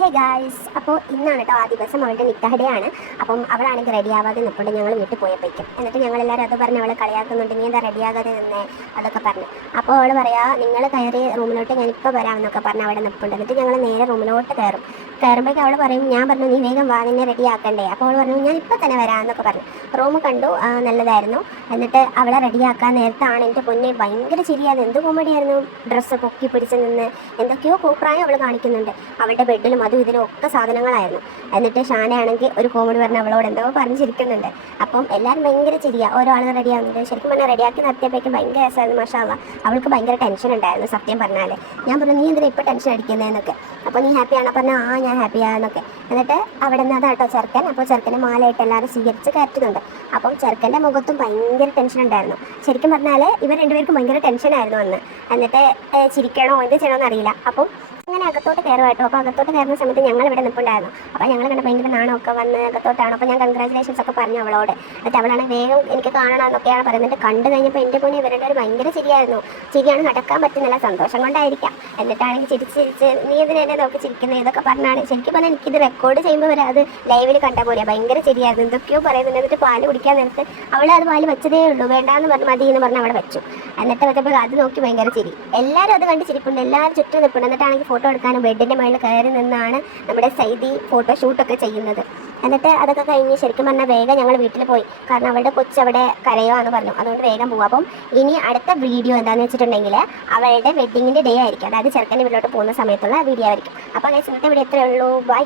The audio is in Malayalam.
ഹേ ഗായ്സ്, അപ്പോൾ ഇന്നാണ് കേട്ടോ ആ ദിവസം അവളുടെ നിക്കാഹ് ഡേ ആണ്. അപ്പം അവളാണെങ്കിൽ റെഡി ആവാതെ നിൽപ്പുണ്ട്. ഞങ്ങൾ വീട്ടിൽ പോയപ്പോഴേക്കും എന്നിട്ട് ഞങ്ങളെല്ലാവരും അത് പറഞ്ഞ് അവളെ കളിയാക്കുന്നുണ്ട്, നീ എന്താ റെഡി ആകാതെ നിന്നേ അതൊക്കെ പറഞ്ഞു. അപ്പോൾ അവൾ പറയാ, നിങ്ങൾ കയറി റൂമിലോട്ട് ഞാനിപ്പോൾ വരാമെന്നൊക്കെ പറഞ്ഞ് അവിടെ നിൽപ്പുണ്ട്. എന്നിട്ട് ഞങ്ങൾ നേരെ റൂമിലോട്ട് കയറുമ്പോഴേക്കും അവൾ പറയും, ഞാൻ പറഞ്ഞു നീ വേഗം വാ, നിന്നെ റെഡി ആക്കണ്ടേ. അപ്പോൾ അവൾ പറഞ്ഞു ഞാൻ ഇപ്പോൾ തന്നെ വരാമെന്നൊക്കെ പറഞ്ഞു. റൂം കണ്ടു, നല്ലതായിരുന്നു. എന്നിട്ട് അവളെ റെഡിയാക്കാൻ നേരത്താണ് എൻ്റെ പൊന്നെ ഭയങ്കര ചിരിയായിരുന്നു. എന്ത് കോമഡിയായിരുന്നു. ഡ്രസ്സ് പൊക്കി പിടിച്ച് നിന്ന് എന്തൊക്കെയോ കോപ്രായം അവൾ കാണിക്കുന്നുണ്ട്. അവളുടെ ബെഡിലും അതും ഇതിലും ഒക്കെ സാധനങ്ങളായിരുന്നു. എന്നിട്ട് ഷാനയാണെങ്കിൽ ഒരു കോമഡി പറഞ്ഞ് അവളോട് എന്തോ പറഞ്ഞിരിക്കുന്നുണ്ട്. അപ്പം എല്ലാവരും ഭയങ്കര ചിരിയാണ്, ഓരോ ആളുകൾ റെഡിയാകുന്നുണ്ട്. ശരിക്കും പറഞ്ഞാൽ റെഡിയാക്കി നിർത്തിയപ്പോഴേക്കും ഭയങ്കര രസമായിരുന്നു. മാഷാ അല്ലാ, അവൾക്ക് ഭയങ്കര ടെൻഷൻ ഉണ്ടായിരുന്നു സത്യം പറഞ്ഞാൽ. ഞാൻ പറഞ്ഞു നീ എന്തിനാ ഇപ്പോൾ ടെൻഷൻ അടിക്കുന്നതെന്നൊക്കെ. അപ്പോൾ നീ ഹാപ്പിയാണോ പറഞ്ഞാൽ ആ ഞാൻ ഹാപ്പിയാന്നൊക്കെ. എന്നിട്ട് അവിടെ നിന്ന് അതാട്ടോ ചെറുക്കൻ. അപ്പോൾ ചെറുക്കൻ്റെ മാലയായിട്ട് എല്ലാവരും സ്വീകരിച്ച് കയറ്റുന്നുണ്ട്. അപ്പം ചെറുക്കൻ്റെ മുഖത്തും ഭയങ്കര ടെൻഷൻ ഉണ്ടായിരുന്നു. ശരിക്കും പറഞ്ഞാൽ ഇവർ രണ്ടുപേർക്കും ഭയങ്കര ടെൻഷനായിരുന്നു അന്ന്. എന്നിട്ട് ചിരിക്കണോ എന്ത് ചെയ്യണമെന്ന് അറിയില്ല. അപ്പം അങ്ങനെ അകത്തോട്ട് കയറുമായിട്ടോ. അപ്പോൾ അകത്തോട്ട് കയറുന്ന സമയത്ത് ഞങ്ങൾ ഇവിടെ നിൽപ്പുണ്ടായിരുന്നു. അപ്പോൾ ഞങ്ങൾ കണ്ട ഭയങ്കര നാണമൊക്കെ വന്ന് അകത്തോട്ടാണ്. അപ്പോൾ ഞാൻ കൺഗ്രാജുലേഷൻസ് ഒക്കെ പറഞ്ഞു അവളോട്. എന്നിട്ട് അവളാണ് വേഗം എനിക്ക് കാണണമെന്നൊക്കെയാണ് പറയുന്നത്. കണ്ടു കഴിഞ്ഞപ്പോൾ എൻ്റെ പൊന്നെ ഇവരുടെ ഒരു ഭയങ്കര ചിരിയായിരുന്നു. ചിരിയാണ് നടക്കാൻ പറ്റുന്നില്ല, സന്തോഷം കൊണ്ടായിരിക്കാം. എന്നിട്ടാണെങ്കിൽ ചിരിച്ച് നീ ഇതിനെ എന്നെ നോക്കി ചിരിക്കുന്നത് ഇതൊക്കെ പറഞ്ഞാണ്. ശരിക്കും പറഞ്ഞാൽ എനിക്കിത് റെക്കോർഡ് ചെയ്യുമ്പോൾ വരെ അത് ലൈവിൽ കണ്ട പോലെ ഭയങ്കര ചിരിയായിരുന്നു. എന്തൊക്കെയോ പറയുന്നുണ്ട്. എന്നിട്ട് പാല് കുടിക്കാൻ നേരത്ത് അവൾ അത് പാല് വെച്ചതേ ഉള്ളൂ, വേണ്ടാന്ന് പറഞ്ഞ് മതി എന്ന് പറഞ്ഞ് അവിടെ വെച്ചു. എന്നിട്ട് വെച്ചപ്പോൾ അത് നോക്കി ഭയങ്കര ചിരി. എല്ലാവരും അത് കണ്ട് ചിരിപ്പുണ്ട്, എല്ലാവരും ചുറ്റും നിൽപ്പുണ്ട്. എന്നിട്ടാണെങ്കിൽ ഫോട്ടോ എടുക്കാനും ബെഡിൻ്റെ മുകളിൽ കയറി നിന്നാണ് നമ്മുടെ സൈദി ഫോട്ടോഷൂട്ടൊക്കെ ചെയ്യുന്നത്. എന്നിട്ട് അതൊക്കെ കഴിഞ്ഞ് ശരിക്കും പറഞ്ഞാൽ വേഗം ഞങ്ങൾ വീട്ടിൽ പോയി. കാരണം അവളുടെ കൊച്ചവിടെ കരയുവാന്ന് പറഞ്ഞു, അതുകൊണ്ട് വേഗം പോകും. അപ്പം ഇനി അടുത്ത വീഡിയോ എന്താണെന്ന് വെച്ചിട്ടുണ്ടെങ്കിൽ അവളുടെ വെഡ്ഡിങ്ങിൻ്റെ ഡേ ആയിരിക്കും, അതായത് ചെറുക്കൻ്റെ വീട്ടിലോട്ട് പോകുന്ന സമയത്തുള്ള വീഡിയോ ആയിരിക്കും. അപ്പോൾ അങ്ങനെ ഇന്നത്തെ വീഡിയോ എത്രയേ ഉള്ളൂ. ബൈ.